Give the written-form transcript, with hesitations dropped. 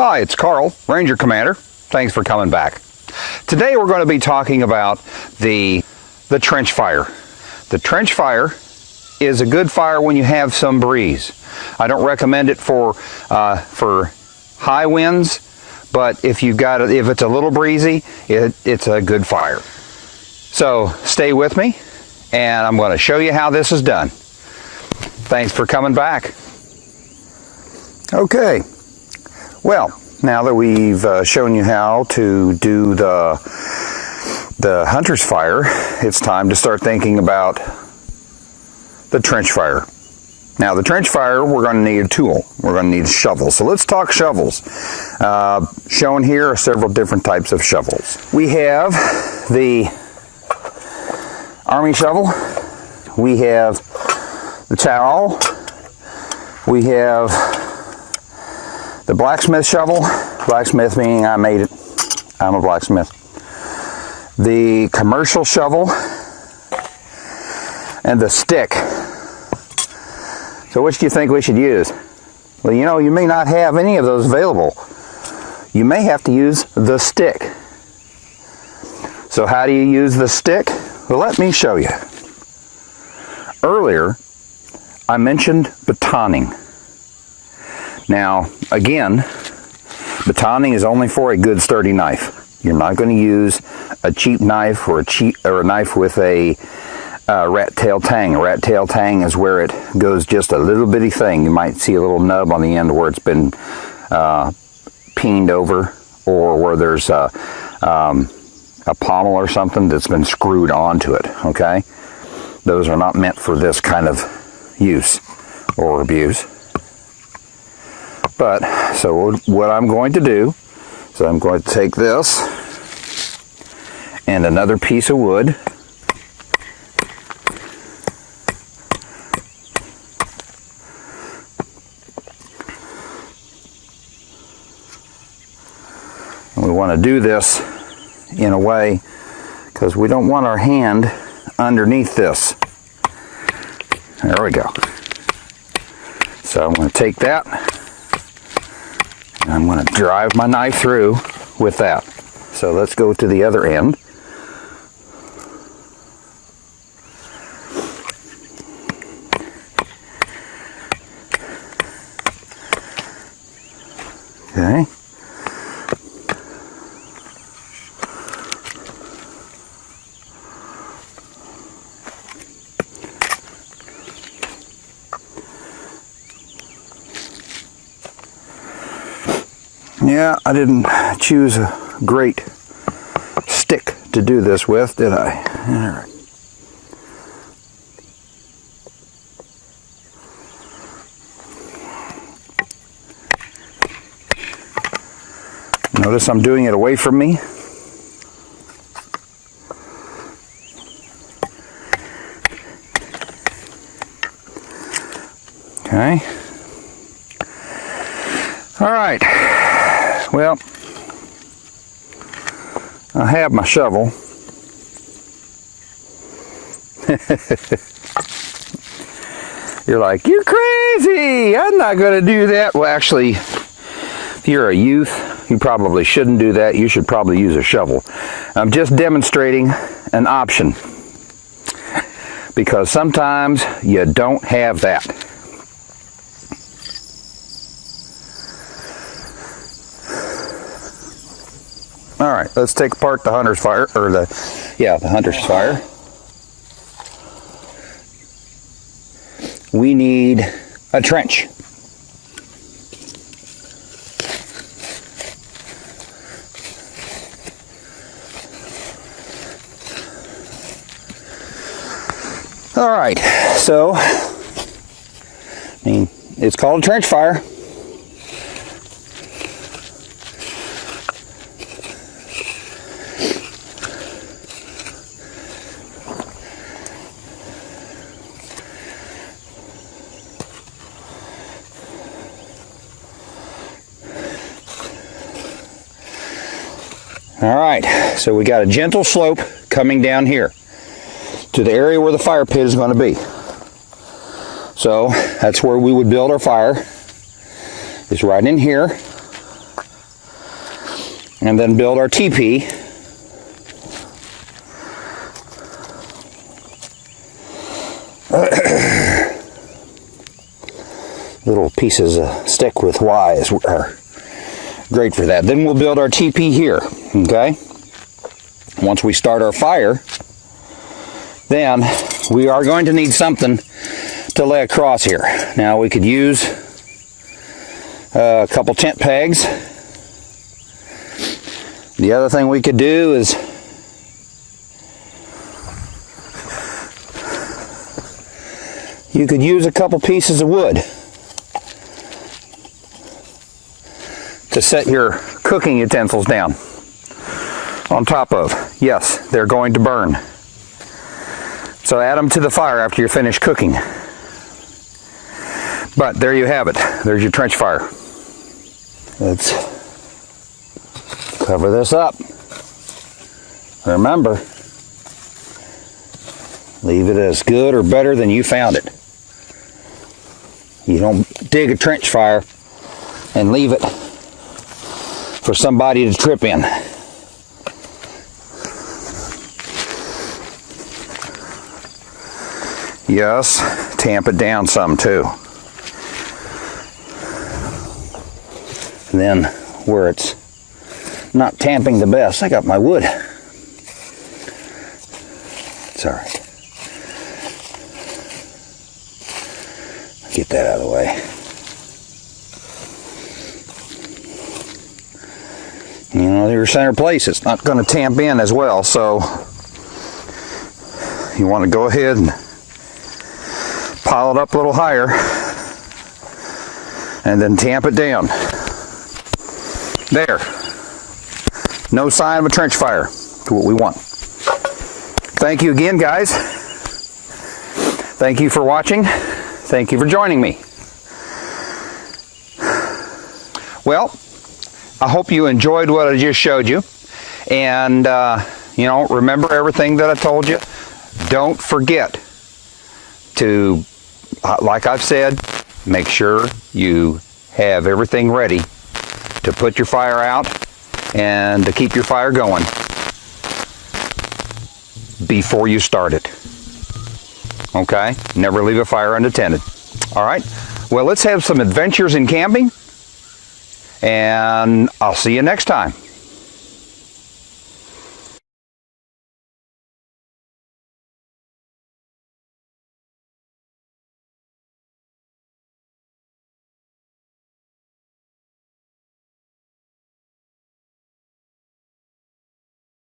Hi, it's Carl, Ranger Commander. Thanks for coming back. Today we're going to be talking about the trench fire. The trench fire is a good fire when you have some breeze. I don't recommend it for high winds, but if it's a little breezy, it's a good fire. So stay with me, and I'm going to show you how this is done. Thanks for coming back. Okay. Well, now that we've shown you how to do the hunter's fire, it's time to start thinking about the trench fire. Now, the trench fire, we're going to need a tool. We're going to need a shovel. So let's talk shovels. Shown here are several different types of shovels. We have the army shovel. We have the trowel. We have the blacksmith shovel. Blacksmith meaning I made it. I'm a blacksmith. The commercial shovel and the stick. So which do you think we should use? Well, you know, you may not have any of those available. You may have to use the stick. So how do you use the stick? Well, let me show you. Earlier, I mentioned batoning. Now, again, batoning is only for a good sturdy knife. You're not going to use a cheap knife or a knife with a rat tail tang. A rat tail tang is where it goes just a little bitty thing. You might see a little nub on the end where it's been peened over, or where there's a pommel or something that's been screwed onto it. Okay, those are not meant for this kind of use or abuse. But, so what I'm going to do, so I'm going to take this and another piece of wood, and we want to do this in a way, because we don't want our hand underneath this. There we go. So I'm going to take that, and I'm going to drive my knife through with that. So let's go to the other end. Okay. Yeah, I didn't choose a great stick to do this with, did I? All right. Notice I'm doing it away from me. Okay. All right. Well, I have my shovel. You're like, you're crazy! I'm not going to do that. Well, actually, if you're a youth, you probably shouldn't do that. You should probably use a shovel. I'm just demonstrating an option, because sometimes you don't have that. All right, let's take apart the hunter's fire, or the hunter's fire. We need a trench. All right, so, it's called a trench fire. All right, so we got a gentle slope coming down here to the area where the fire pit is going to be. So that's where we would build our fire, is right in here. and then build our teepee. Little pieces of stick with Y are great for that. Then we'll build our teepee here, okay? Once we start our fire, then we are going to need something to lay across here. Now we could use a couple tent pegs. The other thing we could do is you could use a couple pieces of wood to set your cooking utensils down on top of. Yes, they're going to burn. So add them to the fire after you're finished cooking. But there you have it. There's your trench fire. Let's cover this up. Remember, leave it as good or better than you found it. You don't dig a trench fire and leave it for somebody to trip in. Yes, tamp it down some too. And then where it's not tamping the best, I got my wood. It's all right. Get that out of the way. You know, your center place, it's not going to tamp in as well, so you want to go ahead and pile it up a little higher and then tamp it down. There. No sign of a trench fire. That's what we want. Thank you again, guys. Thank you for watching. Thank you for joining me. Well, I hope you enjoyed what I just showed you. And, you know, remember everything that I told you. Don't forget to, like I've said, make sure you have everything ready to put your fire out and to keep your fire going before you start it. Okay? Never leave a fire unattended. All right? Well, let's have some adventures in camping, and I'll see you next time.